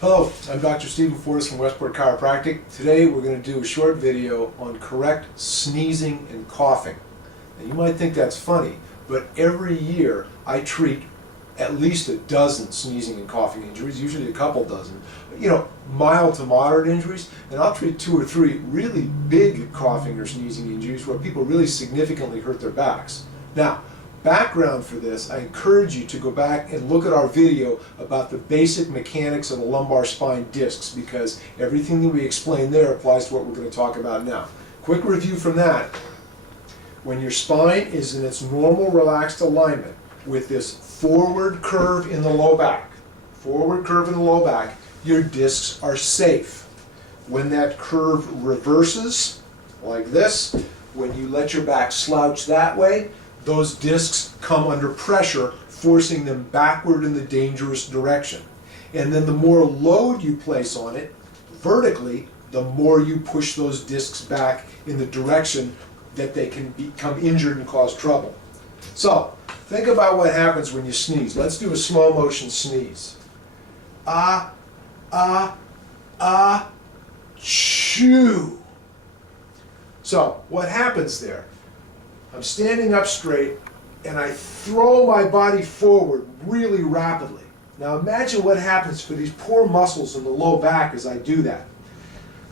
Hello, I'm Dr. Stephen Fortas from Westport Chiropractic. Today we're going to do a short video on correct sneezing and coughing. Now you might think that's funny, but every year I treat at least a dozen sneezing and coughing injuries, usually a couple dozen. Mild to moderate injuries, and I'll treat 2 or 3 really big coughing or sneezing injuries where people really significantly hurt their backs. Now, background for this, I encourage you to go back and look at our video about the basic mechanics of the lumbar spine discs, because everything that we explain there applies to what we're going to talk about now. Quick review from that. When your spine is in its normal relaxed alignment with this forward curve in the low back, your discs are safe. When that curve reverses, like this, when you let your back slouch that way, those discs come under pressure, forcing them backward in the dangerous direction. And then the more load you place on it, vertically, the more you push those discs back in the direction that they can become injured and cause trouble. So, think about what happens when you sneeze. Let's do a slow motion sneeze. Ah, ah, ah, chew. So, what happens there? I'm standing up straight and I throw my body forward really rapidly. Now imagine what happens for these poor muscles in the low back as I do that.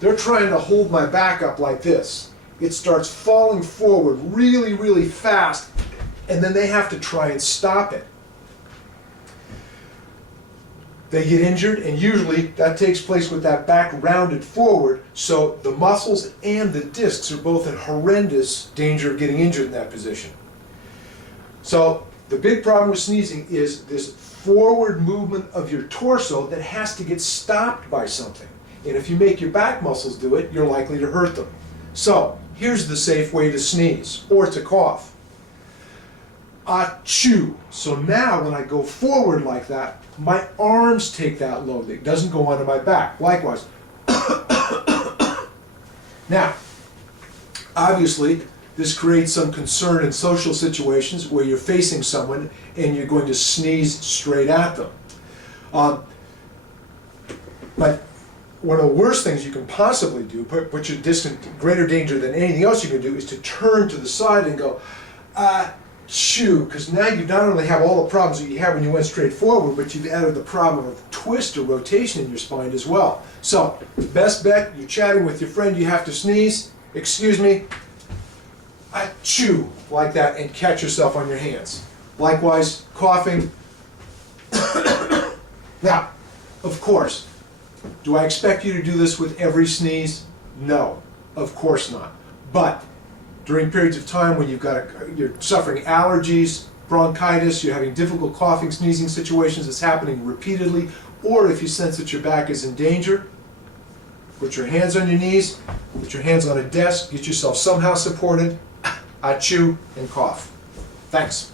They're trying to hold my back up like this. It starts falling forward really, really fast, and then they have to try and stop it. They get injured, and usually that takes place with that back rounded forward, so the muscles and the discs are both in horrendous danger of getting injured in that position. So the big problem with sneezing is this forward movement of your torso that has to get stopped by something. And if you make your back muscles do it, you're likely to hurt them. So here's the safe way to sneeze or to cough. Achoo. So now when I go forward like that, my arms take that load. It doesn't go onto my back. Likewise. Now, obviously, this creates some concern in social situations where you're facing someone and you're going to sneeze straight at them. But one of the worst things you can possibly do, put your disc in greater danger than anything else you can do, is to turn to the side and go, chew, because now you not only have all the problems that you had when you went straight forward, but you've added the problem of twist or rotation in your spine as well. So, best bet, you're chatting with your friend, you have to sneeze, excuse me, chew, like that, and catch yourself on your hands. Likewise, coughing. Now, of course, do I expect you to do this with every sneeze? No, of course not. But during periods of time when you're suffering allergies, bronchitis, you're having difficult coughing, sneezing situations that's happening repeatedly, or if you sense that your back is in danger, put your hands on your knees, put your hands on a desk, get yourself somehow supported, chew and cough. Thanks.